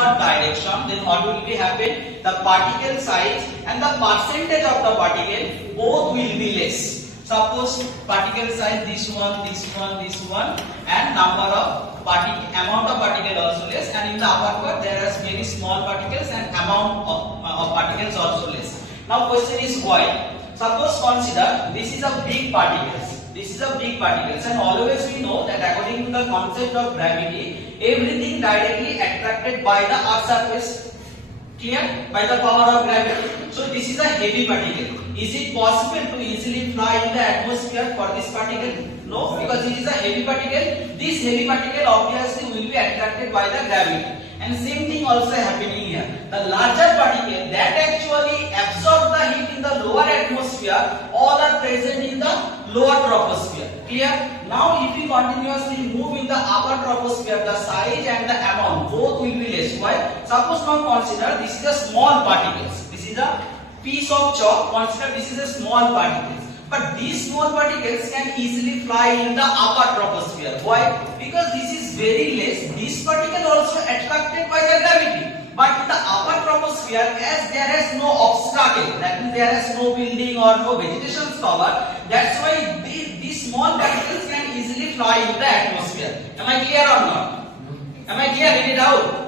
direction, then what will be happen? The particle size and the percentage of the particle both will be less. Suppose particle size this one, and number of amount of particle also less, and in the upper part there are very small particles and amount of particles also less. Now question is why? Suppose consider this is a big particles. This is a big particles, and always we know that according to the concept of gravity, everything directly attracted by the earth surface. Clear? By the power of gravity. So this is a heavy particle. Is it possible to easily fly in the atmosphere for this particle? No, because it is a heavy particle. This heavy particle obviously will be attracted by the gravity. And same thing also happening here. The larger particle that actually absorb the heat in the lower atmosphere, all are present in the lower troposphere. Clear? Now if we continuously move in the upper troposphere, the size and the amount both will be less. Why? Suppose now consider this is a small particles. This is a piece of chalk. Consider this is a small particles. But these small particles can easily fly in the upper troposphere. Why? Because this is very less. This particle also attracted by the gravity. But in the upper troposphere, as there is no obstacle, that means there is no building or no vegetation cover, that's why these small particles can easily fly in the atmosphere. Am I clear or not? Am I clear? Read it out.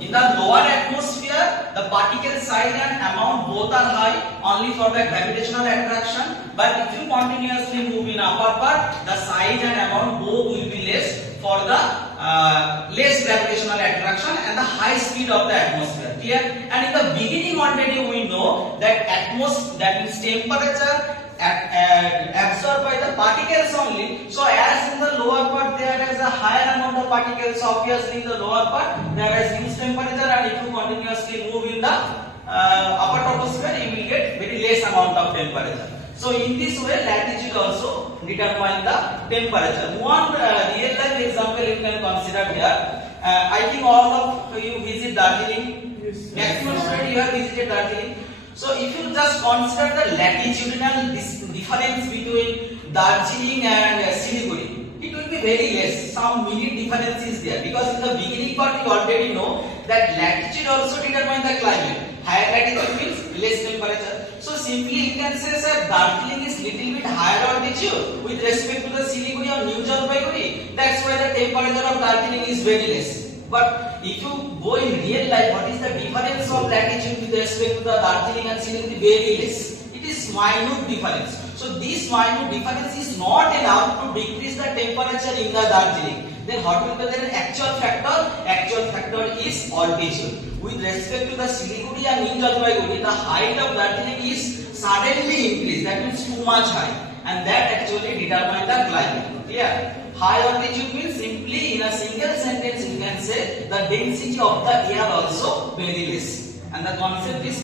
In the lower atmosphere, the particle size and amount both are high only for the gravitational attraction. But if you continuously move in upper part, the size and amount both will be less for the less gravitational attraction and the high speed of the atmosphere. Clear? And in the beginning already we know that that means temperature absorbed by the particles only. So as in the lower part there is a higher amount of particles, obviously in the lower part there is huge temperature, and if you continuously move in the upper troposphere you will get very less amount of temperature. So in this way latitude also determine the temperature. One real life example you can consider here. I think all of you visit Darjeeling. Yes. Maximum student you have visited Darjeeling. So if you just consider the latitudinal difference between Darjeeling and Siliguri, it will be very less. Some minute difference is there, because in the beginning part we already know that latitude also determines the climate. Higher latitude means less temperature. So simply you can say, sir, Darjeeling is little bit higher altitude with respect to the Siliguri or New Jalpaiguri. That's why the temperature of Darjeeling is very less. But if you go in real life, what is the difference of latitude with respect to the Darjeeling and Siliguri? Very less. It is minute difference. So this minute difference is not enough to decrease the temperature in the Darjeeling. Then what will be the actual factor? Actual factor is altitude. With respect to the Siliguri and New Jalpaiguri, the height of Darjeeling is suddenly increased. That means too much high, and that actually determines the climate. Clear? High altitude means simply in a single sentence you can say the density of the air also very less, and the concept is